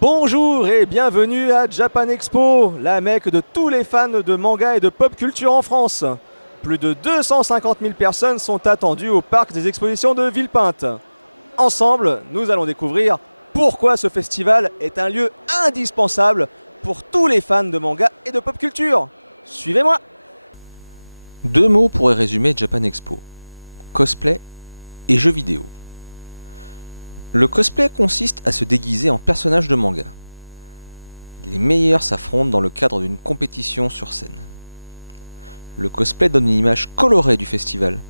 Bonjour et bienvenue à Japan Expo, la mecque de tous les fans de manga et de pop culture en France. Plus de 250 000 personnes sont attendues au parc des expositions de Villepinte. Ensemble, nous allons découvrir pourquoi ce festival est un lieu indispensable pour tous les fans de manga et de pop culture. Suivez-moi! Deux mots pourraient résumer Japan Expo: cosplay et jeux vidéo. Le cosplay consiste à se déguiser en personnage de manga. Les meilleurs s'affrontent dans le cadre d'une compétition sur scène. Le cosplay donne une image colorée du festival.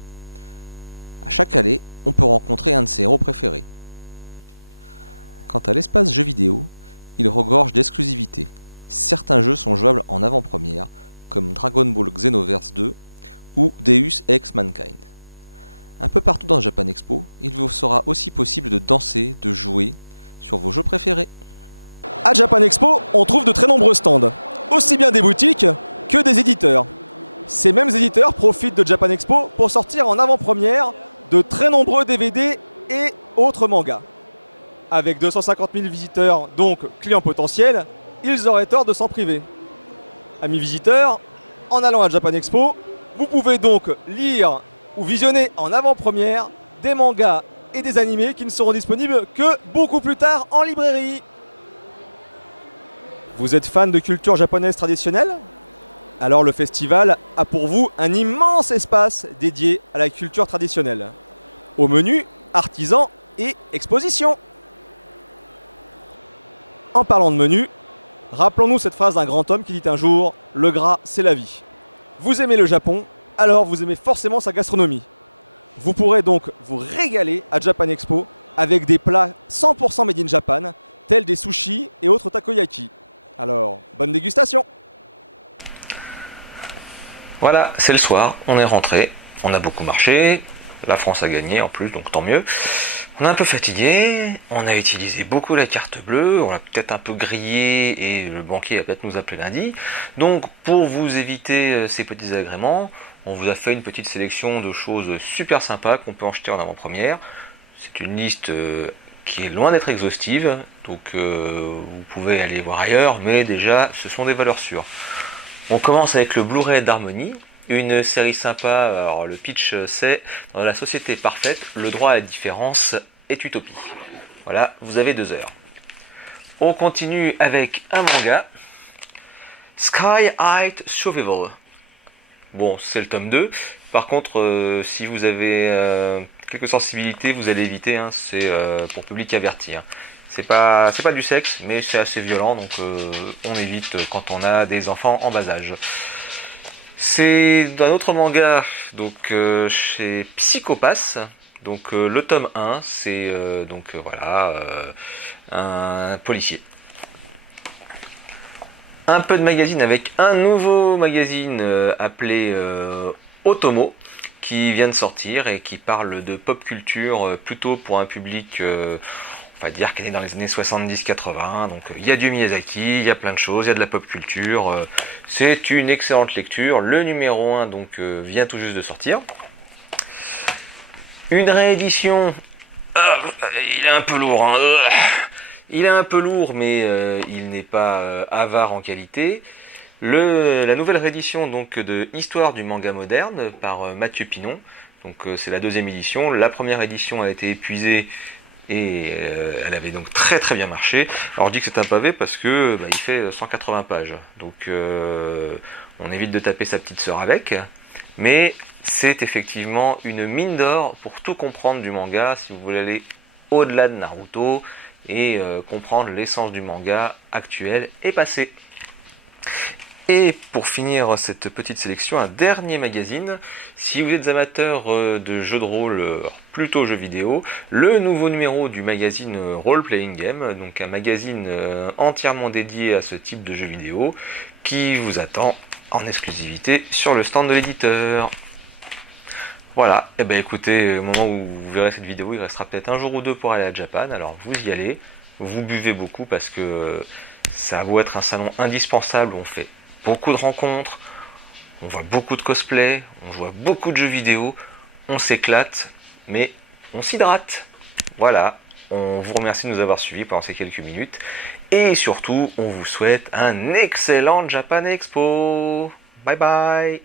À chaque allée, on peut rencontrer un de ses héros préférés. Quant à l'espace jeux vidéo, il regorge d'exclusivités. Certains jeux sont jouables en avant-première, comme Dragon Ball Xenoverse 2 ou Deus Ex Mankind. Un peu partout dans Japan Expo, il vous sera aussi possible de danser, de jouer sur vos jeux préférés. À Japan Expo, on trouve de très nombreux stands, aussi bien des boutiques que des éditeurs. Ces mêmes éditeurs profitent de Japan Expo pour sortir en avant-première de très nombreux DVD et autres mangas. Avec 250 000 visiteurs, donc clients potentiels, ils auraient tort de s'en priver. Amis visiteurs, en allant à Japan Expo, vous pouvez donc lire ou visionner en avant-première des mangas et des animés qui ne seront disponibles que beaucoup plus tard en librairie. Vous êtes fan de culture japonaise traditionnelle? Alors le festival a pour vous un immense espace dédié à la culture traditionnelle. Au menu, artisans et expositions. En parlant de menu, rappelons-nous cette phrase d'un grand homme qui dit un jour « Le gras, c'est la vie ». Vous aimez le Japon, alors vous aimez forcément sa gastronomie. Vous pourrez donc vous régaler à Japan Expo avec des plats 100% made in Japan, tels des sushis et autres takoyaki. Alors, bonne dégustation! Voilà, c'est le soir, on est rentré, on a beaucoup marché, la France a gagné en plus, donc tant mieux. On est un peu fatigué, on a utilisé beaucoup la carte bleue, on l'a peut-être un peu grillé et le banquier va peut-être nous appeler lundi. Donc pour vous éviter ces petits agréments, on vous a fait une petite sélection de choses super sympas qu'on peut en jeter en avant-première. C'est une liste qui est loin d'être exhaustive, donc vous pouvez aller voir ailleurs, mais déjà ce sont des valeurs sûres. On commence avec le Blu-ray d'Harmonie, une série sympa. Alors le pitch c'est: dans la société parfaite, le droit à la différence est utopie. Voilà, vous avez 2 heures. On continue avec un manga, Sky High Survival. Bon, c'est le tome 2. Par contre, si vous avez quelques sensibilités, vous allez éviter, hein, c'est pour public averti. Hein. C'est pas du sexe, mais c'est assez violent, donc on évite quand on a des enfants en bas âge. C'est un autre manga, donc chez Psychopass. Donc le tome 1, c'est un policier. Un peu de magazine avec un nouveau magazine appelé Otomo, qui vient de sortir et qui parle de pop culture plutôt pour un public on va dire qu'elle est dans les années 70-80, donc il y a du Miyazaki, il y a plein de choses, il y a de la pop culture, c'est une excellente lecture. Le numéro 1 donc vient tout juste de sortir. Une réédition, il est un peu lourd, hein, il est un peu lourd, mais il n'est pas avare en qualité. La nouvelle réédition donc de Histoire du manga moderne par Mathieu Pinon, donc c'est la 2e édition. La première édition a été épuisée et elle avait donc très très bien marché. Alors je dis que c'est un pavé parce que il fait 180 pages, donc on évite de taper sa petite sœur avec, mais c'est effectivement une mine d'or pour tout comprendre du manga si vous voulez aller au-delà de Naruto et comprendre l'essence du manga actuel et passé. Et pour finir cette petite sélection, un dernier magazine. Si vous êtes amateur de jeux de rôle, plutôt jeux vidéo, le nouveau numéro du magazine Role Playing Game, donc un magazine entièrement dédié à ce type de jeux vidéo, qui vous attend en exclusivité sur le stand de l'éditeur. Voilà, et ben écoutez, au moment où vous verrez cette vidéo, il restera peut-être un jour ou deux pour aller à Japan, alors vous y allez, vous buvez beaucoup parce que ça a beau être un salon indispensable, on fait beaucoup de rencontres, on voit beaucoup de cosplay, on joue à beaucoup de jeux vidéo, on s'éclate, mais on s'hydrate. Voilà, On vous remercie de nous avoir suivis pendant ces quelques minutes. Et surtout, on vous souhaite un excellent Japan Expo. Bye bye.